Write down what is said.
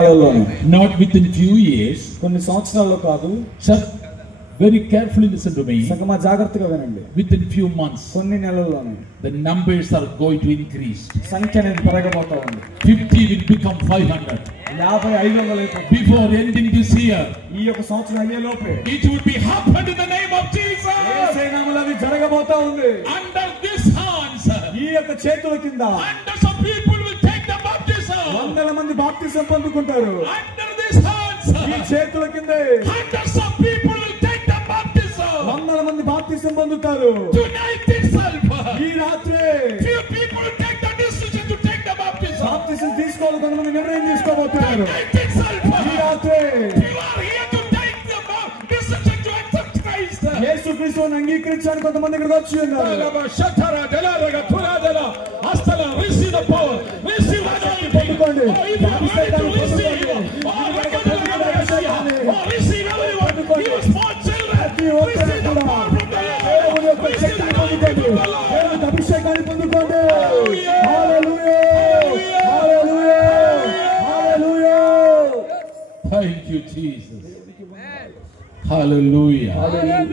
Not within few years. కొన్ని సంవత్సరాల్లో కాదు. Sir, very carefully listen to me. సగమ జాగ్రత్తగా వినండి. Within few months. కొన్ని నెలల్లోనే The numbers are going to increase. సంఖ్య అనేది పెరగబోతా ఉంది. 50 will become 500. 50 500 అయిపోతుంది. Before ending this year. ఈ యొక్క సంవత్సరం అయ్యే లోపే. It would be happened in the name of Jesus. యేసు నామములో అది జరగబోతా ఉంది. Under this hands. ఈ యొక్క చేతుల కింద. Hundreds of people will take the baptism. వందల మంది బాప్తిసం పొందుకుంటారు. Under this hands. ఈ చేతుల కిందే. Hundreds of people will take the baptism. వందల మంది బాప్తిసం పొందుతారు. Tonight itself. ఈ రాత్రి Few people will take the decision to take the baptism. బాప్తిసం తీసుకోవాలి, కొంతమంది నిర్ణయం తీసుకోబోతున్నారు. Tonight itself. ఈ రాత్రి You are here to take the decision to accept Christ. యేసుక్రీస్తుని అంగీకరించడానికి కొంతమంది ఇక్కడికి వచ్చి ఉన్నారు. Receive the power. Receive the anointing. పొందుకోండి. Receive everyone. You small children. Receive the power from the Lord. Receive the anointing from the Lord. దేవుని అభిషేకాన్ని పొందుకోండి. హల్లెలూయా. హల్లెలూయా. హల్లెలూయా. Thank you, Jesus. Hallelujah.